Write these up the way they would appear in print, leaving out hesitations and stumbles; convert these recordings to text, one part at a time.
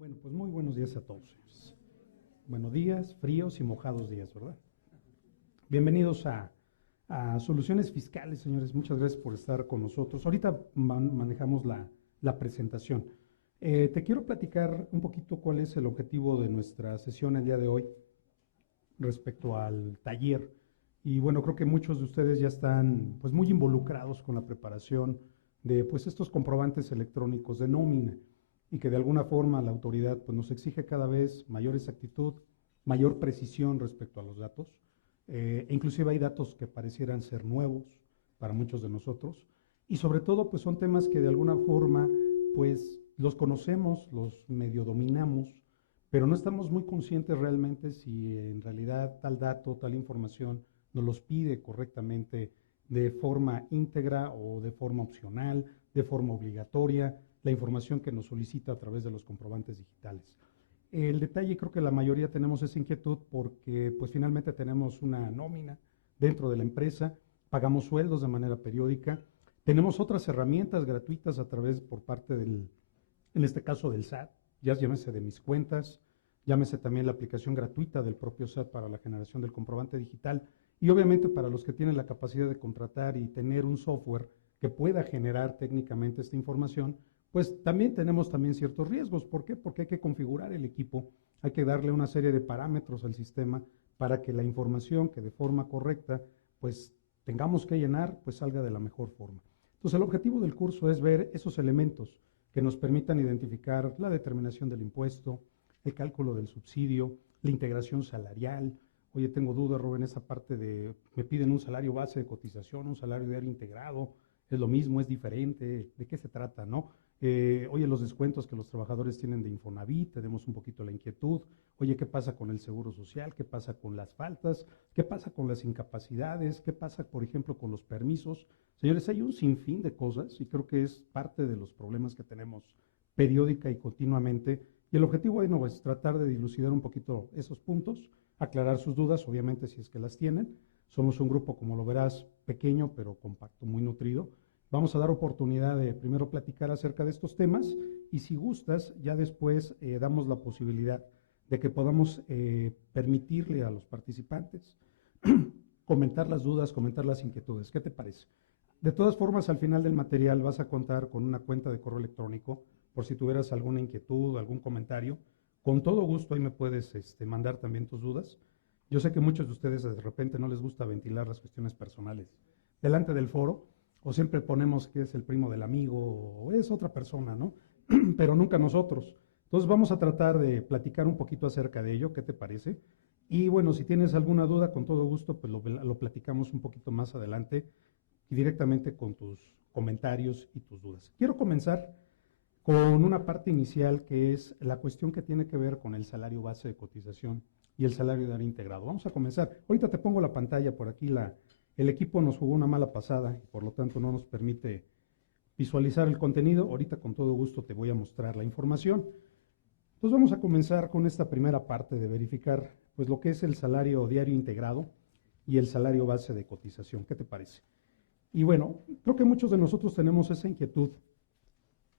Bueno, pues muy buenos días a todos, señores. Buenos días, fríos y mojados días, ¿verdad? Bienvenidos a Soluciones Fiscales, señores. Muchas gracias por estar con nosotros. Ahorita manejamos la presentación. Te quiero platicar un poquito cuál es el objetivo de nuestra sesión el día de hoy respecto al taller. Y bueno, creo que muchos de ustedes ya están pues muy involucrados con la preparación de pues estos comprobantes electrónicos de nómina y que de alguna forma la autoridad pues nos exige cada vez mayor exactitud, mayor precisión respecto a los datos. Inclusive hay datos que parecieran ser nuevos para muchos de nosotros y sobre todo pues son temas que de alguna forma pues los conocemos, los medio dominamos, pero no estamos muy conscientes realmente si en realidad tal dato, tal información nos los pide correctamente de forma íntegra o de forma opcional, de forma obligatoria, la información que nos solicita a través de los comprobantes digitales. El detalle, creo que la mayoría tenemos esa inquietud porque pues finalmente tenemos una nómina dentro de la empresa, pagamos sueldos de manera periódica, tenemos otras herramientas gratuitas a través por parte en este caso del SAT, ya llámese de mis cuentas, llámese también la aplicación gratuita del propio SAT para la generación del comprobante digital y obviamente para los que tienen la capacidad de contratar y tener un software que pueda generar técnicamente esta información, pues también tenemos también ciertos riesgos. ¿Por qué? Porque hay que configurar el equipo, hay que darle una serie de parámetros al sistema para que la información que de forma correcta pues tengamos que llenar pues salga de la mejor forma. Entonces el objetivo del curso es ver esos elementos que nos permitan identificar la determinación del impuesto, el cálculo del subsidio, la integración salarial. Oye, tengo dudas, Rubén, esa parte de, me piden un salario base de cotización, un salario diario integrado, es lo mismo, es diferente, ¿de qué se trata, no? Oye, los descuentos que los trabajadores tienen de Infonavit, tenemos un poquito la inquietud. Oye, ¿qué pasa con el seguro social? ¿Qué pasa con las faltas? ¿Qué pasa con las incapacidades? ¿Qué pasa, por ejemplo, con los permisos? Señores, hay un sinfín de cosas y creo que es parte de los problemas que tenemos periódica y continuamente. Y el objetivo, bueno, es tratar de dilucidar un poquito esos puntos, aclarar sus dudas, obviamente, si es que las tienen. Somos un grupo, como lo verás, pequeño, pero compacto, muy nutrido. Vamos a dar oportunidad de primero platicar acerca de estos temas y si gustas, ya después damos la posibilidad de que podamos permitirle a los participantes comentar las dudas, comentar las inquietudes. ¿Qué te parece? De todas formas, al final del material vas a contar con una cuenta de correo electrónico por si tuvieras alguna inquietud, algún comentario. Con todo gusto ahí me puedes mandar también tus dudas. Yo sé que muchos de ustedes de repente no les gusta ventilar las cuestiones personales delante del foro, o siempre ponemos que es el primo del amigo o es otra persona, ¿no? Pero nunca nosotros. Entonces vamos a tratar de platicar un poquito acerca de ello, ¿qué te parece? Y bueno, si tienes alguna duda, con todo gusto, pues lo platicamos un poquito más adelante y directamente con tus comentarios y tus dudas. Quiero comenzar con una parte inicial que es la cuestión que tiene que ver con el salario base de cotización y el salario de área integrado. Vamos a comenzar. Ahorita te pongo la pantalla por aquí, el equipo nos jugó una mala pasada y por lo tanto no nos permite visualizar el contenido. Ahorita con todo gusto te voy a mostrar la información. Entonces vamos a comenzar con esta primera parte de verificar pues lo que es el salario diario integrado y el salario base de cotización. ¿Qué te parece? Y bueno, creo que muchos de nosotros tenemos esa inquietud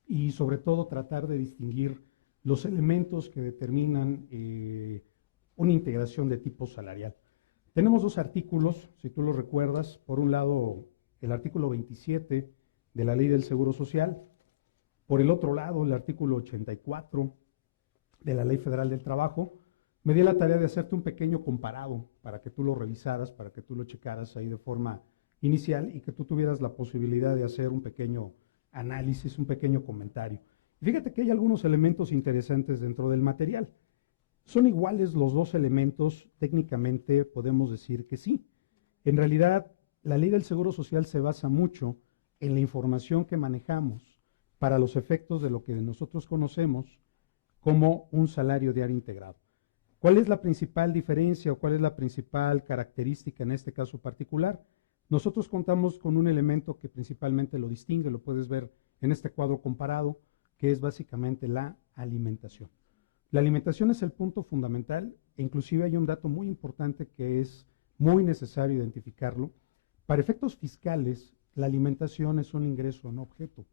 y sobre todo tratar de distinguir los elementos que determinan una integración de tipo salarial. Tenemos dos artículos, si tú los recuerdas. Por un lado, el artículo 27 de la Ley del Seguro Social. Por el otro lado, el artículo 84 de la Ley Federal del Trabajo. Me di la tarea de hacerte un pequeño comparado para que tú lo revisaras, para que tú lo checaras ahí de forma inicial y que tú tuvieras la posibilidad de hacer un pequeño análisis, un pequeño comentario. Fíjate que hay algunos elementos interesantes dentro del material. ¿Son iguales los dos elementos? Técnicamente podemos decir que sí. En realidad, la Ley del Seguro Social se basa mucho en la información que manejamos para los efectos de lo que nosotros conocemos como un salario diario integrado. ¿Cuál es la principal diferencia o cuál es la principal característica en este caso particular? Nosotros contamos con un elemento que principalmente lo distingue, lo puedes ver en este cuadro comparado, que es básicamente la alimentación. La alimentación es el punto fundamental e inclusive hay un dato muy importante que es muy necesario identificarlo. Para efectos fiscales, la alimentación es un ingreso no objeto.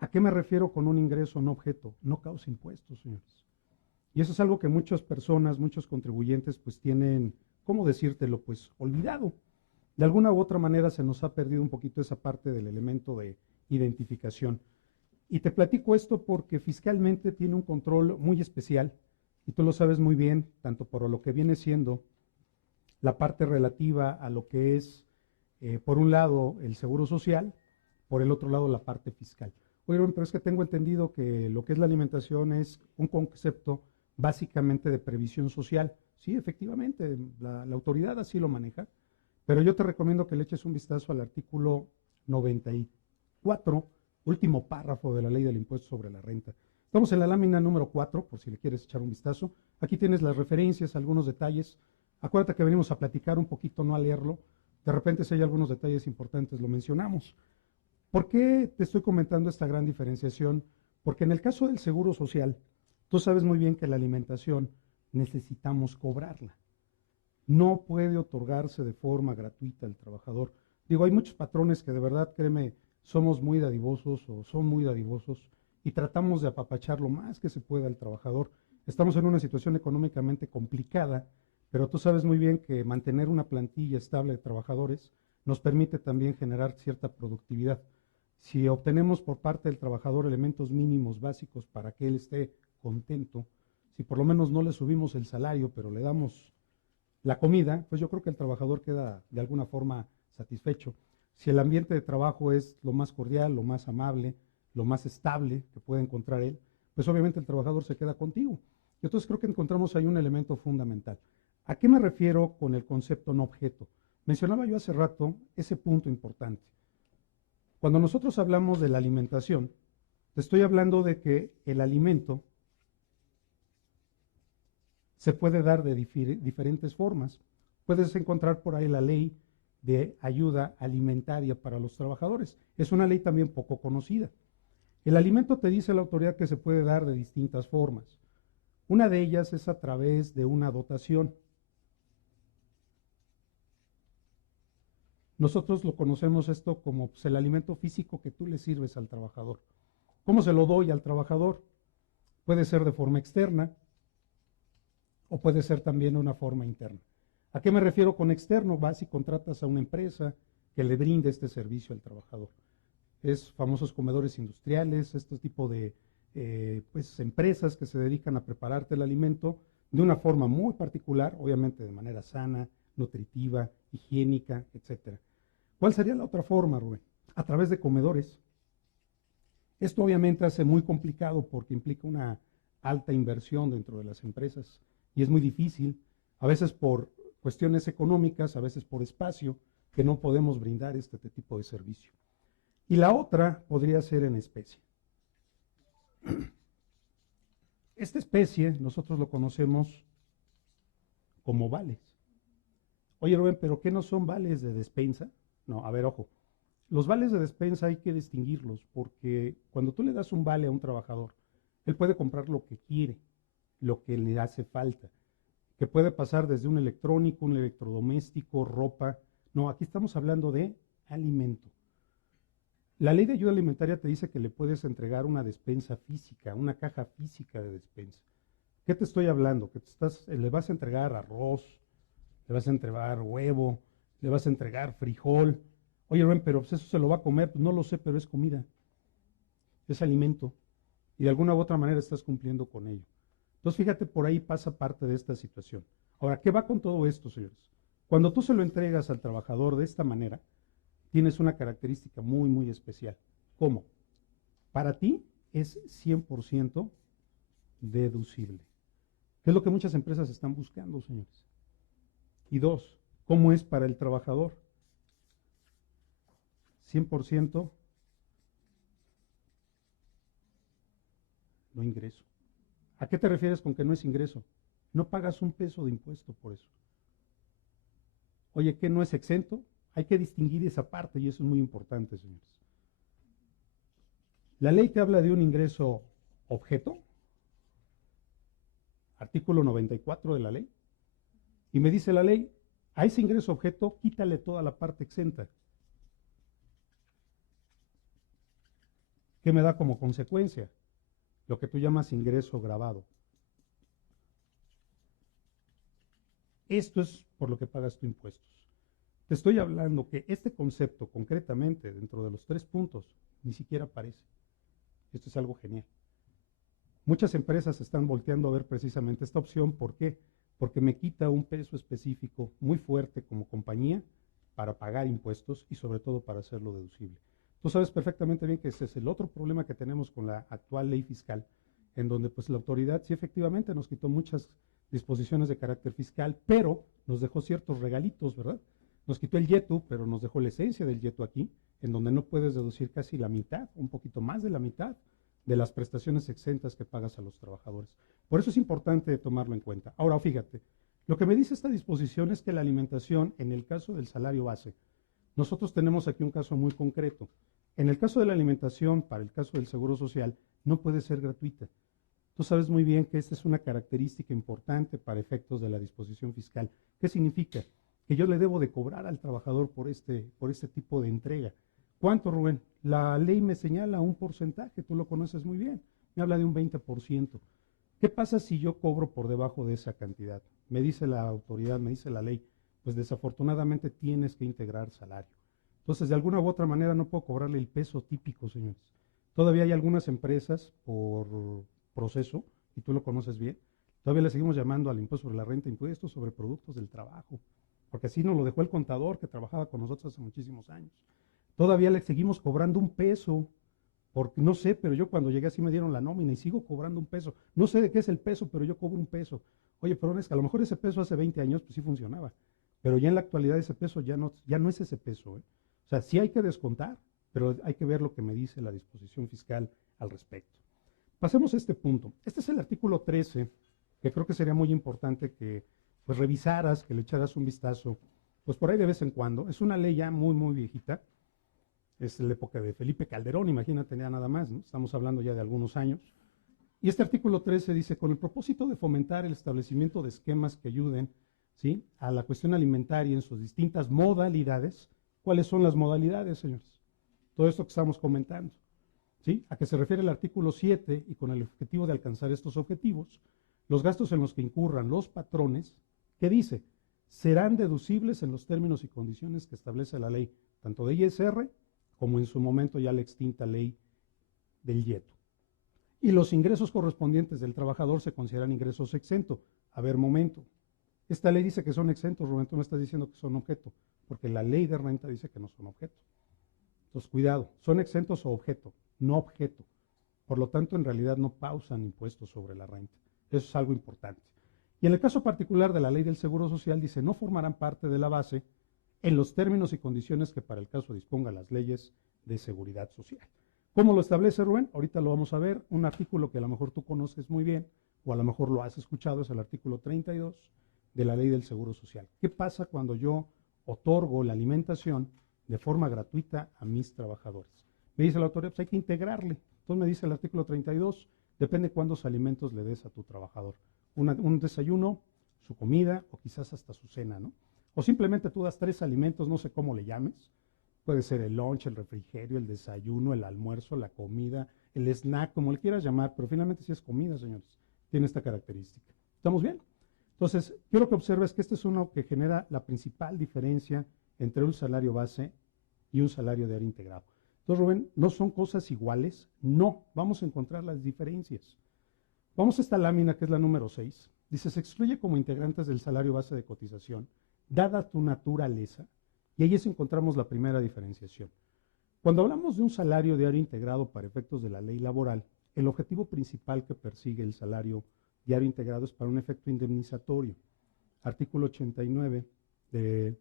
¿A qué me refiero con un ingreso no objeto? No causa impuestos, señores. Y eso es algo que muchas personas, muchos contribuyentes, pues tienen, ¿cómo decírtelo? Pues olvidado. De alguna u otra manera se nos ha perdido un poquito esa parte del elemento de identificación. Y te platico esto porque fiscalmente tiene un control muy especial, y tú lo sabes muy bien, tanto por lo que viene siendo la parte relativa a lo que es, por un lado, el seguro social, por el otro lado, la parte fiscal. Oye, pero es que tengo entendido que lo que es la alimentación es un concepto básicamente de previsión social. Sí, efectivamente, la autoridad así lo maneja, pero yo te recomiendo que le eches un vistazo al artículo 94, último párrafo de la ley del impuesto sobre la renta. Estamos en la lámina número 4, por si le quieres echar un vistazo. Aquí tienes las referencias, algunos detalles. Acuérdate que venimos a platicar un poquito, no a leerlo. De repente, si hay algunos detalles importantes, lo mencionamos. ¿Por qué te estoy comentando esta gran diferenciación? Porque en el caso del seguro social, tú sabes muy bien que la alimentación necesitamos cobrarla. No puede otorgarse de forma gratuita al trabajador. Digo, hay muchos patrones que de verdad, créeme, somos muy dadivosos o son muy dadivosos y tratamos de apapachar lo más que se pueda al trabajador. Estamos en una situación económicamente complicada, pero tú sabes muy bien que mantener una plantilla estable de trabajadores nos permite también generar cierta productividad. Si obtenemos por parte del trabajador elementos mínimos básicos para que él esté contento, si por lo menos no le subimos el salario, pero le damos la comida, pues yo creo que el trabajador queda de alguna forma satisfecho. Si el ambiente de trabajo es lo más cordial, lo más amable, lo más estable que puede encontrar él, pues obviamente el trabajador se queda contigo. Y entonces creo que encontramos ahí un elemento fundamental. ¿A qué me refiero con el concepto no objeto? Mencionaba yo hace rato ese punto importante. Cuando nosotros hablamos de la alimentación, te estoy hablando de que el alimento se puede dar de diferentes formas. Puedes encontrar por ahí la ley de ayuda alimentaria para los trabajadores. Es una ley también poco conocida. El alimento te dice la autoridad que se puede dar de distintas formas. Una de ellas es a través de una dotación. Nosotros lo conocemos esto como pues, el alimento físico que tú le sirves al trabajador. ¿Cómo se lo doy al trabajador? Puede ser de forma externa o puede ser también de una forma interna. ¿A qué me refiero con externo? Vas y contratas a una empresa que le brinde este servicio al trabajador. Es famosos comedores industriales, este tipo de pues, empresas que se dedican a prepararte el alimento de una forma muy particular, obviamente de manera sana, nutritiva, higiénica, etcétera. ¿Cuál sería la otra forma, Rubén? A través de comedores. Esto obviamente hace muy complicado porque implica una alta inversión dentro de las empresas y es muy difícil, a veces por cuestiones económicas, a veces por espacio, que no podemos brindar este tipo de servicio. Y la otra podría ser en especie. Esta especie nosotros lo conocemos como vales. Oye, Rubén, ¿pero qué no son vales de despensa? No, a ver, ojo. Los vales de despensa hay que distinguirlos porque cuando tú le das un vale a un trabajador, él puede comprar lo que quiere, lo que le hace falta, que puede pasar desde un electrónico, un electrodoméstico, ropa. No, aquí estamos hablando de alimento. La ley de ayuda alimentaria te dice que le puedes entregar una despensa física, una caja física de despensa. ¿Qué te estoy hablando? Que le vas a entregar arroz, le vas a entregar huevo, le vas a entregar frijol. Oye, Rubén, pero pues eso se lo va a comer. Pues no lo sé, pero es comida, es alimento. Y de alguna u otra manera estás cumpliendo con ello. Entonces, fíjate, por ahí pasa parte de esta situación. Ahora, ¿qué va con todo esto, señores? Cuando tú se lo entregas al trabajador de esta manera, tienes una característica muy, muy especial. ¿Cómo? Para ti es 100% deducible. ¿Qué es lo que muchas empresas están buscando, señores? Y dos, ¿cómo es para el trabajador? 100% no ingreso. ¿A qué te refieres con que no es ingreso? No pagas un peso de impuesto por eso. Oye, ¿qué no es exento? Hay que distinguir esa parte y eso es muy importante, señores. La ley te habla de un ingreso objeto, artículo 94 de la ley, y me dice la ley, a ese ingreso objeto quítale toda la parte exenta. ¿qué me da como consecuencia? Lo que tú llamas ingreso grabado. Esto es por lo que pagas tu impuestos. Te estoy hablando que este concepto concretamente dentro de los 3 puntos ni siquiera aparece. Esto es algo genial. Muchas empresas están volteando a ver precisamente esta opción. ¿Por qué? Porque me quita un peso específico muy fuerte como compañía para pagar impuestos y sobre todo para hacerlo deducible. Tú sabes perfectamente bien que ese es el otro problema que tenemos con la actual ley fiscal, en donde pues la autoridad sí efectivamente nos quitó muchas disposiciones de carácter fiscal, pero nos dejó ciertos regalitos, ¿verdad? Nos quitó el YETU, pero nos dejó la esencia del YETU aquí, en donde no puedes deducir casi la mitad, un poquito más de la mitad de las prestaciones exentas que pagas a los trabajadores. Por eso es importante tomarlo en cuenta. Ahora, fíjate, lo que me dice esta disposición es que la alimentación, en el caso del salario base, nosotros tenemos aquí un caso muy concreto. En el caso de la alimentación, para el caso del Seguro Social, no puede ser gratuita. Tú sabes muy bien que esta es una característica importante para efectos de la disposición fiscal. ¿Qué significa? Que yo le debo de cobrar al trabajador por este tipo de entrega. ¿Cuánto, Rubén? La ley me señala un porcentaje, tú lo conoces muy bien, me habla de un 20%. ¿Qué pasa si yo cobro por debajo de esa cantidad? Me dice la autoridad, me dice la ley, pues desafortunadamente tienes que integrar salario. Entonces, de alguna u otra manera no puedo cobrarle el peso típico, señores. Todavía hay algunas empresas por proceso, y tú lo conoces bien, todavía le seguimos llamando al impuesto sobre la renta, impuesto sobre productos del trabajo, porque así nos lo dejó el contador que trabajaba con nosotros hace muchísimos años. Todavía le seguimos cobrando un peso, porque no sé, pero yo cuando llegué así me dieron la nómina y sigo cobrando un peso. No sé de qué es el peso, pero yo cobro un peso. Oye, pero es que a lo mejor ese peso hace 20 años pues sí funcionaba, pero ya en la actualidad ese peso ya no es ese peso, ¿eh? O sea, sí hay que descontar, pero hay que ver lo que me dice la disposición fiscal al respecto. Pasemos a este punto. Este es el artículo 13, que creo que sería muy importante que pues revisaras, que le echaras un vistazo, pues por ahí de vez en cuando. Es una ley ya muy, muy viejita. Es la época de Felipe Calderón, imagínate ya nada más, ¿no? Estamos hablando ya de algunos años. Y este artículo 13 dice, con el propósito de fomentar el establecimiento de esquemas que ayuden, ¿sí?, a la cuestión alimentaria en sus distintas modalidades. ¿Cuáles son las modalidades, señores? Todo esto que estamos comentando, ¿sí? A qué se refiere el artículo 7 y con el objetivo de alcanzar estos objetivos, los gastos en los que incurran los patrones, ¿qué dice? Serán deducibles en los términos y condiciones que establece la ley, tanto de ISR como en su momento ya la extinta ley del YETU. Y los ingresos correspondientes del trabajador se consideran ingresos exentos. A ver, momento. Esta ley dice que son exentos, Rubén, tú me estás diciendo que son objeto, porque la ley de renta dice que no son objeto. Entonces, cuidado, son exentos o objeto, no objeto. Por lo tanto, en realidad no pausan impuestos sobre la renta. Eso es algo importante. Y en el caso particular de la ley del Seguro Social, dice, no formarán parte de la base en los términos y condiciones que para el caso dispongan las leyes de seguridad social. ¿Cómo lo establece, Rubén? Ahorita lo vamos a ver. Un artículo que a lo mejor tú conoces muy bien, o a lo mejor lo has escuchado, es el artículo 32 de la ley del Seguro Social. ¿Qué pasa cuando yo otorgo la alimentación de forma gratuita a mis trabajadores? Me dice la autoridad, pues hay que integrarle. Entonces me dice el artículo 32, depende cuántos alimentos le des a tu trabajador. Un desayuno, su comida o quizás hasta su cena, ¿no? O simplemente tú das 3 alimentos, no sé cómo le llames. Puede ser el lunch, el refrigerio, el desayuno, el almuerzo, la comida, el snack, como le quieras llamar, pero finalmente sí es comida, señores. Tiene esta característica. ¿Estamos bien? Entonces, quiero que observes que este es uno que genera la principal diferencia entre un salario base y un salario de área integrado. Entonces, Rubén, ¿no son cosas iguales? No, vamos a encontrar las diferencias. Vamos a esta lámina que es la número 6. Dice, se excluye como integrantes del salario base de cotización, dada tu naturaleza, y ahí encontramos la primera diferenciación. Cuando hablamos de un salario diario integrado para efectos de la ley laboral, el objetivo principal que persigue el salario diario integrado es para un efecto indemnizatorio. Artículo 89 de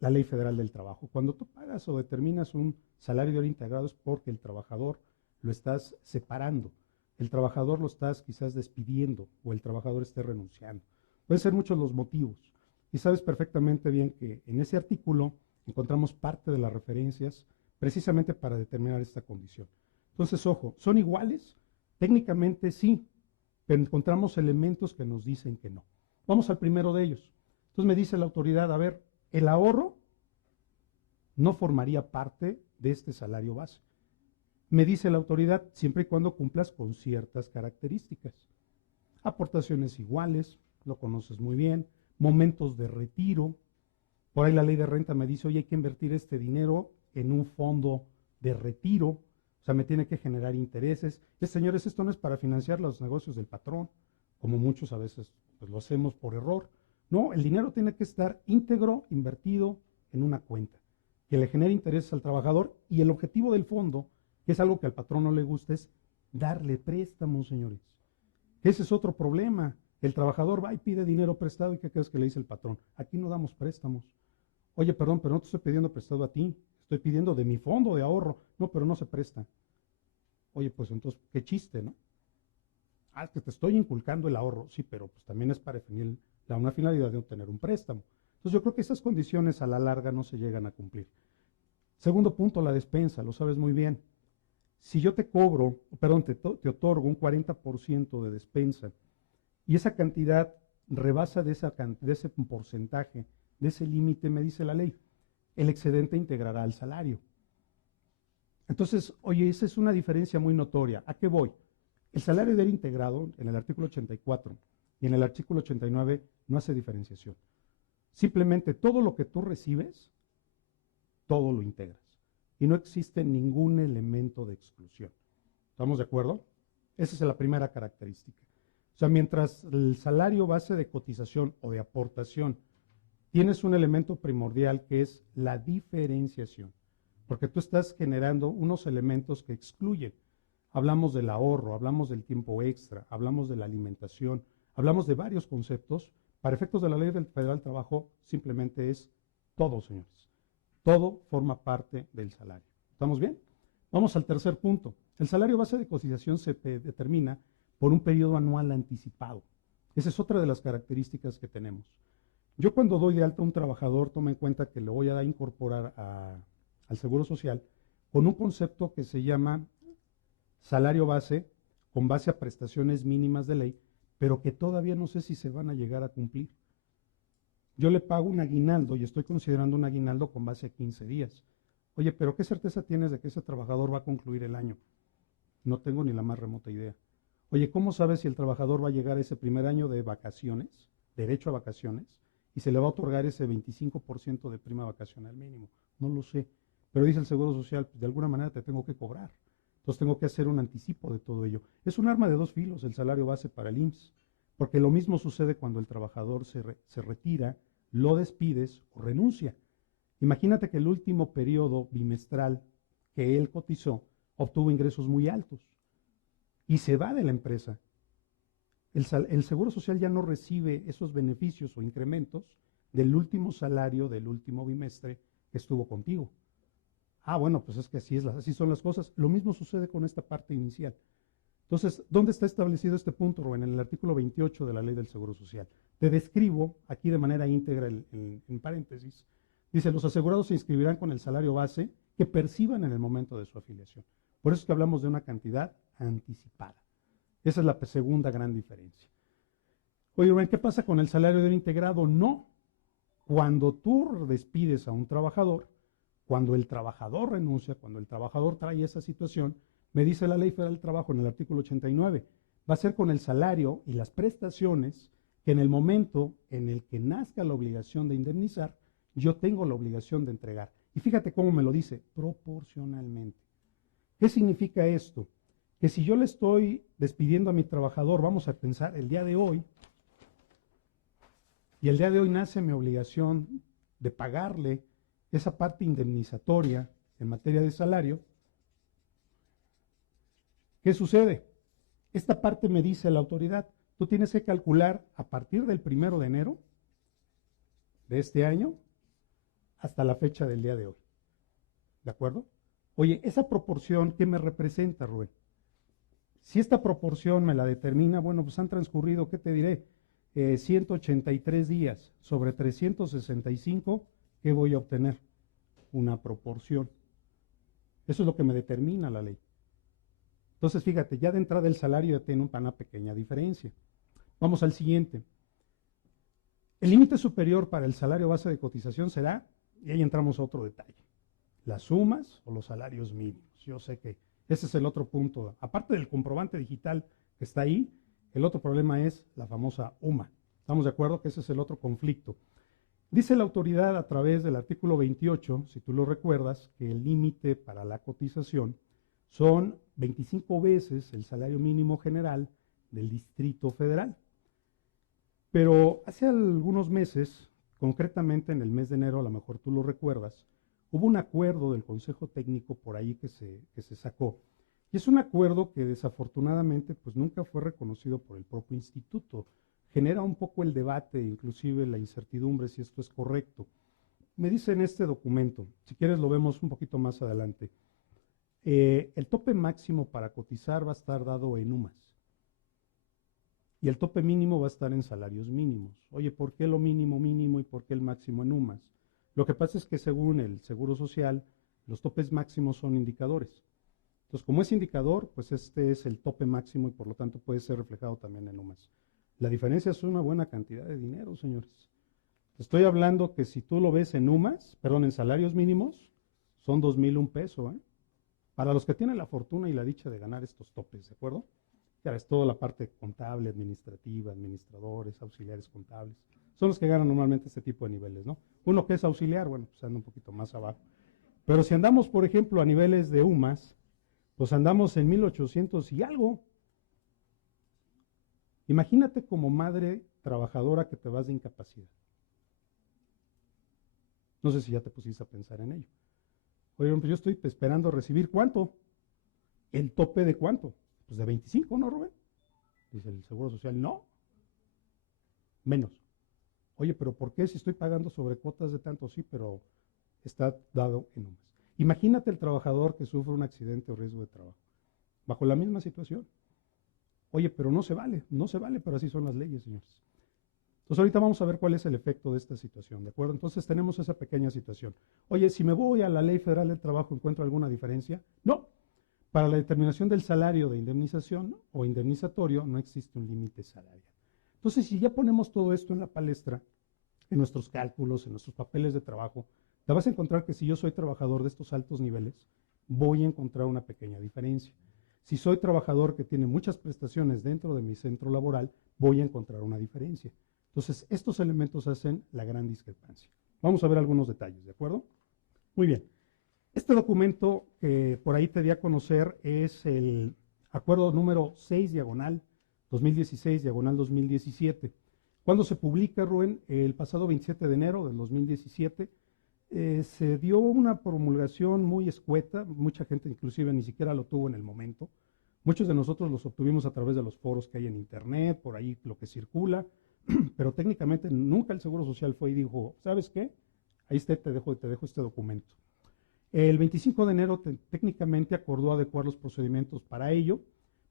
la Ley Federal del Trabajo. Cuando tú pagas o determinas un salario diario integrado es porque el trabajador lo estás separando, el trabajador lo estás quizás despidiendo o el trabajador esté renunciando. Pueden ser muchos los motivos. Y sabes perfectamente bien que en ese artículo encontramos parte de las referencias precisamente para determinar esta condición. Entonces, ojo, ¿son iguales? Técnicamente sí, pero encontramos elementos que nos dicen que no. Vamos al primero de ellos. Entonces me dice la autoridad, a ver, el ahorro no formaría parte de este salario base. Me dice la autoridad, siempre y cuando cumplas con ciertas características. Aportaciones iguales, lo conoces muy bien, momentos de retiro. Por ahí la ley de renta me dice, oye, hay que invertir este dinero en un fondo de retiro, o sea, me tiene que generar intereses. Señores, esto no es para financiar los negocios del patrón, como muchos a veces pues, lo hacemos por error. No, el dinero tiene que estar íntegro, invertido en una cuenta, que le genere intereses al trabajador, y el objetivo del fondo, que es algo que al patrón no le gusta, es darle préstamos, señores. Ese es otro problema. El trabajador va y pide dinero prestado, y ¿qué crees que le dice el patrón? Aquí no damos préstamos. Oye, perdón, pero no te estoy pidiendo prestado a ti, estoy pidiendo de mi fondo de ahorro. No, pero no se presta. Oye, pues entonces, qué chiste, ¿no? Ah, es que te estoy inculcando el ahorro. Sí, pero pues también es para definir una finalidad de obtener un préstamo. Entonces yo creo que esas condiciones a la larga no se llegan a cumplir. Segundo punto, la despensa, lo sabes muy bien. Si yo te cobro, perdón, te otorgo un 40% de despensa y esa cantidad rebasa de ese porcentaje, de ese límite, me dice la ley, el excedente integrará al salario. Entonces, oye, esa es una diferencia muy notoria. ¿A qué voy? El salario debe ir integrado en el artículo 84 y en el artículo 89 no hace diferenciación. Simplemente todo lo que tú recibes, todo lo integras. Y no existe ningún elemento de exclusión. ¿Estamos de acuerdo? Esa es la primera característica. O sea, mientras el salario base de cotización o de aportación tienes un elemento primordial que es la diferenciación, porque tú estás generando unos elementos que excluyen. Hablamos del ahorro, hablamos del tiempo extra, hablamos de la alimentación, hablamos de varios conceptos. Para efectos de la Ley Federal del Trabajo, simplemente es todo, señores. Todo forma parte del salario. ¿Estamos bien? Vamos al tercer punto. El salario base de cotización se determina por un periodo anual anticipado. Esa es otra de las características que tenemos. Yo cuando doy de alta a un trabajador, toma en cuenta que lo voy a incorporar al Seguro Social con un concepto que se llama salario base con base a prestaciones mínimas de ley, pero que todavía no sé si se van a llegar a cumplir. Yo le pago un aguinaldo y estoy considerando un aguinaldo con base a 15 días. Oye, pero ¿qué certeza tienes de que ese trabajador va a concluir el año? No tengo ni la más remota idea. Oye, ¿cómo sabes si el trabajador va a llegar a ese primer año de vacaciones, derecho a vacaciones, y se le va a otorgar ese 25% de prima vacacional mínimo? No lo sé. Pero dice el Seguro Social, pues de alguna manera te tengo que cobrar. Entonces tengo que hacer un anticipo de todo ello. Es un arma de dos filos el salario base para el IMSS, porque lo mismo sucede cuando el trabajador se retira, lo despides o renuncia. Imagínate que el último periodo bimestral que él cotizó obtuvo ingresos muy altos y se va de la empresa. El Seguro Social ya no recibe esos beneficios o incrementos del último salario del último bimestre que estuvo contigo. Ah, bueno, pues es que así son las cosas. Lo mismo sucede con esta parte inicial. Entonces, ¿dónde está establecido este punto, Rubén? En el artículo 28 de la Ley del Seguro Social. Te describo aquí de manera íntegra en paréntesis. Dice, los asegurados se inscribirán con el salario base que perciban en el momento de su afiliación. Por eso es que hablamos de una cantidad anticipada. Esa es la segunda gran diferencia. Oye, Rubén, ¿qué pasa con el salario de integrado? No. Cuando tú despides a un trabajador, cuando el trabajador renuncia, cuando el trabajador trae esa situación, me dice la Ley Federal del Trabajo en el artículo 89, va a ser con el salario y las prestaciones que en el momento en el que nazca la obligación de indemnizar, yo tengo la obligación de entregar. Y fíjate cómo me lo dice, proporcionalmente. ¿Qué significa esto? Que si yo le estoy despidiendo a mi trabajador, vamos a pensar el día de hoy, y el día de hoy nace mi obligación de pagarle esa parte indemnizatoria en materia de salario, ¿qué sucede? Esta parte me dice la autoridad, tú tienes que calcular a partir del 1 de enero de este año hasta la fecha del día de hoy. ¿De acuerdo? Oye, esa proporción, ¿qué me representa, Rubén? Si esta proporción me la determina, bueno, pues han transcurrido, ¿qué te diré? 183 días sobre 365, ¿qué voy a obtener? Una proporción. Eso es lo que me determina la ley. Entonces, fíjate, ya de entrada el salario ya tiene una pequeña diferencia. Vamos al siguiente. El límite superior para el salario base de cotización será, y ahí entramos a otro detalle, las sumas o los salarios mínimos. Yo sé que Ese es el otro punto. Aparte del comprobante digital que está ahí, el otro problema es la famosa UMA. ¿Estamos de acuerdo que ese es el otro conflicto? Dice la autoridad a través del artículo 28, si tú lo recuerdas, que el límite para la cotización son 25 veces el salario mínimo general del Distrito Federal. Pero hace algunos meses, concretamente en el mes de enero, a lo mejor tú lo recuerdas, hubo un acuerdo del Consejo Técnico por ahí que se sacó. Y es un acuerdo que desafortunadamente pues nunca fue reconocido por el propio instituto. Genera un poco el debate, inclusive la incertidumbre si esto es correcto. Me dice en este documento, si quieres lo vemos un poquito más adelante, el tope máximo para cotizar va a estar dado en UMAS. Y el tope mínimo va a estar en salarios mínimos. Oye, ¿por qué lo mínimo mínimo y por qué el máximo en UMAS? Lo que pasa es que según el Seguro Social, los topes máximos son indicadores. Entonces, como es indicador, pues este es el tope máximo y por lo tanto puede ser reflejado también en UMAS. La diferencia es una buena cantidad de dinero, señores. Te estoy hablando que si tú lo ves en UMAS, perdón, en salarios mínimos, son 2,001 pesos, ¿eh? Para los que tienen la fortuna y la dicha de ganar estos topes, ¿de acuerdo? Ya es toda la parte contable, administrativa, administradores, auxiliares contables. Son los que ganan normalmente este tipo de niveles, ¿no? Uno que es auxiliar, bueno, pues anda un poquito más abajo. Pero si andamos, por ejemplo, a niveles de UMAS, pues andamos en 1,800 y algo. Imagínate como madre trabajadora que te vas de incapacidad. No sé si ya te pusiste a pensar en ello. Oye, pues yo estoy esperando recibir ¿cuánto? ¿El tope de cuánto? Pues de 25, ¿no, Rubén? Dice el Seguro Social, no, menos. Oye, pero ¿por qué si estoy pagando sobrecuotas de tanto? Sí, pero está dado en UMAS. Imagínate el trabajador que sufre un accidente o riesgo de trabajo, bajo la misma situación. Oye, pero no se vale, pero así son las leyes, señores. Entonces ahorita vamos a ver cuál es el efecto de esta situación, ¿de acuerdo? Entonces tenemos esa pequeña situación. Oye, si me voy a la Ley Federal del Trabajo, ¿encuentro alguna diferencia? No. Para la determinación del salario de indemnización o indemnizatorio no existe un límite salarial. Entonces, si ya ponemos todo esto en la palestra, en nuestros cálculos, en nuestros papeles de trabajo, te vas a encontrar que si yo soy trabajador de estos altos niveles, voy a encontrar una pequeña diferencia. Si soy trabajador que tiene muchas prestaciones dentro de mi centro laboral, voy a encontrar una diferencia. Entonces, estos elementos hacen la gran discrepancia. Vamos a ver algunos detalles, ¿de acuerdo? Muy bien. Este documento que por ahí te di a conocer es el acuerdo número 6, diagonal 2016, diagonal 2017. Cuando se publica, Rubén, el pasado 27 de enero del 2017, se dio una promulgación muy escueta, mucha gente inclusive ni siquiera lo tuvo en el momento. Muchos de nosotros los obtuvimos a través de los foros que hay en internet, por ahí lo que circula, pero técnicamente nunca el Seguro Social fue y dijo, ¿sabes qué? Ahí está, te dejo este documento. El 25 de enero técnicamente acordó adecuar los procedimientos para ello.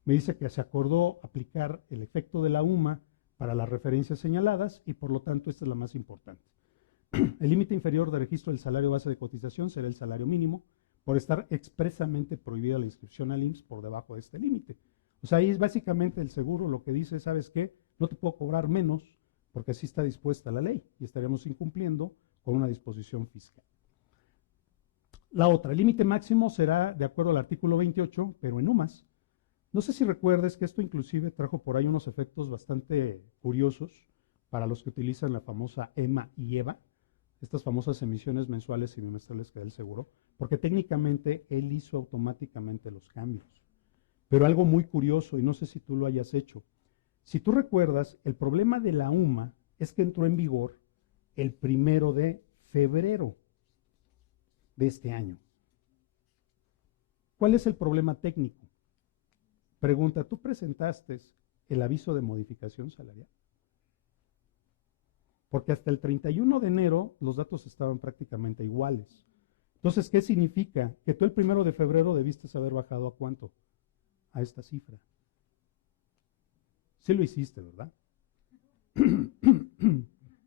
Me dice que se acordó aplicar el efecto de la UMA para las referencias señaladas y por lo tanto esta es la más importante. El límite inferior de registro del salario base de cotización será el salario mínimo por estar expresamente prohibida la inscripción al IMSS por debajo de este límite. O sea, ahí es básicamente el seguro lo que dice, ¿sabes qué? No te puedo cobrar menos porque así está dispuesta la ley y estaríamos incumpliendo con una disposición fiscal. La otra, el límite máximo será de acuerdo al artículo 28, pero en UMAS. No sé si recuerdes que esto inclusive trajo por ahí unos efectos bastante curiosos para los que utilizan la famosa EMA y EVA, estas famosas emisiones mensuales y bimestrales que da el seguro, porque técnicamente él hizo automáticamente los cambios. Pero algo muy curioso, y no sé si tú lo hayas hecho, si tú recuerdas, el problema de la UMA es que entró en vigor el 1 de febrero de este año. ¿Cuál es el problema técnico? Pregunta, ¿tú presentaste el aviso de modificación salarial? Porque hasta el 31 de enero los datos estaban prácticamente iguales. Entonces, ¿qué significa? Que tú el 1 de febrero debiste haber bajado ¿a cuánto? A esta cifra. Sí lo hiciste, ¿verdad?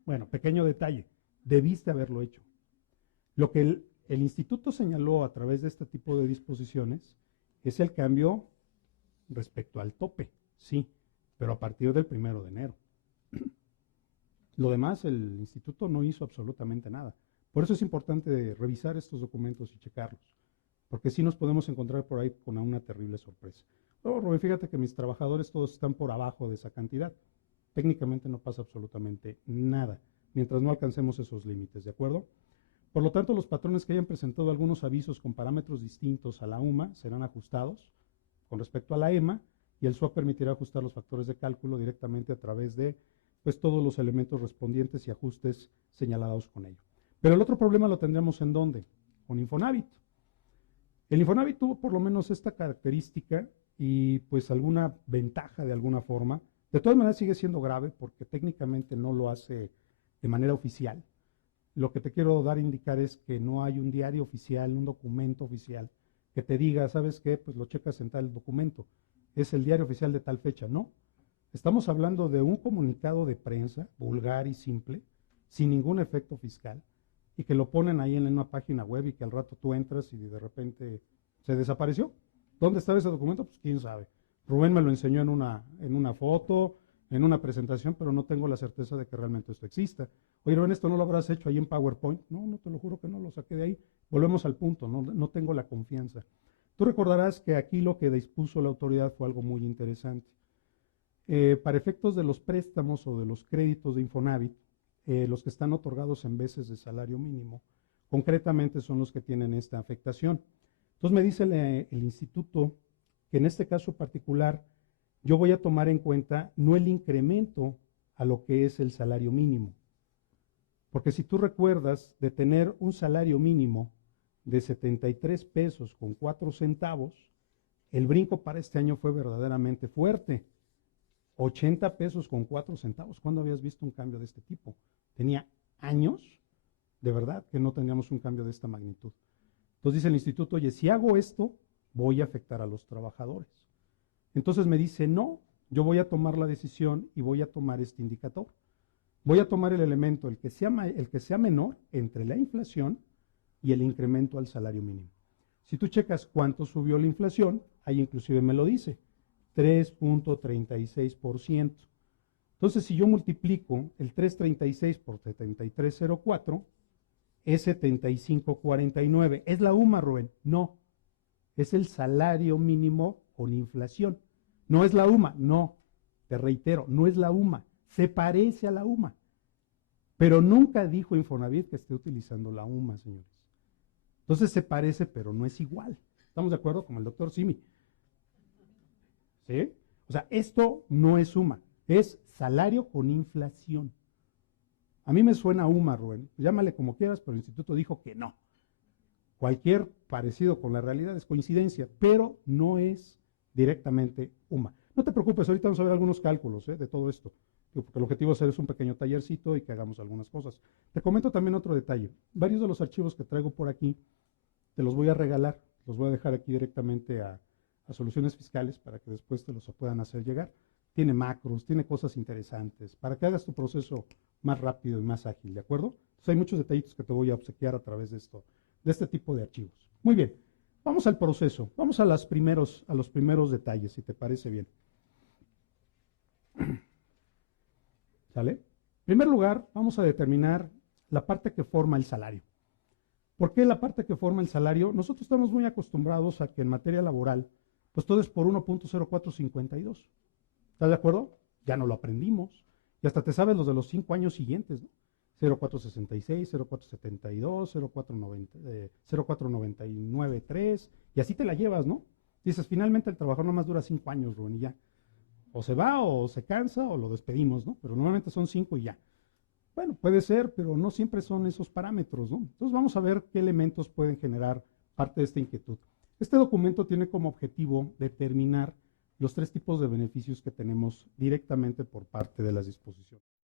Bueno, pequeño detalle, debiste haberlo hecho. Lo que el instituto señaló a través de este tipo de disposiciones es el cambio respecto al tope, sí, pero a partir del 1 de enero. Lo demás, el instituto no hizo absolutamente nada. Por eso es importante revisar estos documentos y checarlos. porque sí nos podemos encontrar por ahí con una terrible sorpresa. Luego, Rubén, fíjate que mis trabajadores todos están por abajo de esa cantidad. Técnicamente no pasa absolutamente nada, mientras no alcancemos esos límites, ¿de acuerdo? Por lo tanto, los patrones que hayan presentado algunos avisos con parámetros distintos a la UMA serán ajustados con respecto a la EMA, y el SWAP permitirá ajustar los factores de cálculo directamente a través de pues, todos los elementos respondientes y ajustes señalados con ello. Pero el otro problema lo tendremos ¿en dónde? Con Infonavit. El Infonavit tuvo por lo menos esta característica y pues alguna ventaja de alguna forma. De todas maneras sigue siendo grave porque técnicamente no lo hace de manera oficial. Lo que te quiero dar a indicar es que no hay un diario oficial, un documento oficial que te diga, ¿sabes qué? Pues lo checas en tal documento. Es el diario oficial de tal fecha, ¿no? Estamos hablando de un comunicado de prensa vulgar y simple, sin ningún efecto fiscal, y que lo ponen ahí en una página web y que al rato tú entras y de repente se desapareció. ¿Dónde estaba ese documento? Pues quién sabe. Rubén me lo enseñó en una foto, en una presentación, pero no tengo la certeza de que realmente esto exista. Oye, Rubén, ¿esto no lo habrás hecho ahí en PowerPoint? No, no te lo juro que no, lo saqué de ahí. Volvemos al punto, no tengo la confianza. Tú recordarás que aquí lo que dispuso la autoridad fue algo muy interesante. Para efectos de los préstamos o de los créditos de Infonavit, los que están otorgados en veces de salario mínimo, concretamente son los que tienen esta afectación. Entonces me dice el instituto que en este caso particular yo voy a tomar en cuenta no el incremento a lo que es el salario mínimo. Porque si tú recuerdas de tener un salario mínimo de 73 pesos con 4 centavos, el brinco para este año fue verdaderamente fuerte. 80 pesos con 4 centavos. ¿Cuándo habías visto un cambio de este tipo? Tenía años, de verdad, que no teníamos un cambio de esta magnitud. Entonces dice el instituto, oye, si hago esto, voy a afectar a los trabajadores. Entonces me dice, no, yo voy a tomar la decisión y voy a tomar este indicador. Voy a tomar el elemento, el que sea menor entre la inflación y el incremento al salario mínimo. Si tú checas cuánto subió la inflación, ahí inclusive me lo dice, 3.36%. Entonces, si yo multiplico el 3.36 por 73.04, es 75.49. ¿Es la UMA, Rubén? No, es el salario mínimo con inflación. No es la UMA, no, te reitero, no es la UMA, se parece a la UMA. Pero nunca dijo Infonavit que esté utilizando la UMA, señores. Entonces se parece, pero no es igual. ¿Estamos de acuerdo con el doctor Simi? ¿Sí? O sea, esto no es UMA, es salario con inflación. A mí me suena UMA, Rubén, llámale como quieras, pero el instituto dijo que no. Cualquier parecido con la realidad es coincidencia, pero no es directamente UMA. No te preocupes, ahorita vamos a ver algunos cálculos de todo esto, porque el objetivo es hacer un pequeño tallercito y que hagamos algunas cosas. Te comento también otro detalle. Varios de los archivos que traigo por aquí te los voy a regalar, los voy a dejar aquí directamente a soluciones fiscales para que después te los puedan hacer llegar. Tiene macros, tiene cosas interesantes, para que hagas tu proceso más rápido y más ágil, ¿de acuerdo? Entonces hay muchos detallitos que te voy a obsequiar a través de este tipo de archivos. Muy bien, vamos al proceso, vamos a los primeros detalles, si te parece bien. ¿Sale? En primer lugar, vamos a determinar la parte que forma el salario. ¿Por qué la parte que forma el salario? Nosotros estamos muy acostumbrados a que en materia laboral, pues todo es por 1.0452. ¿Estás de acuerdo? Ya no lo aprendimos. Y hasta te sabes los de los 5 años siguientes, ¿no? 0466, 0472, 0493, y así te la llevas, ¿no? Dices, finalmente el trabajador nomás dura 5 años, Rubén, y ya. O se va, o se cansa, o lo despedimos, ¿no? Pero normalmente son 5 y ya. Bueno, puede ser, pero no siempre son esos parámetros, ¿no? Entonces vamos a ver qué elementos pueden generar parte de esta inquietud. Este documento tiene como objetivo determinar los 3 tipos de beneficios que tenemos directamente por parte de las disposiciones.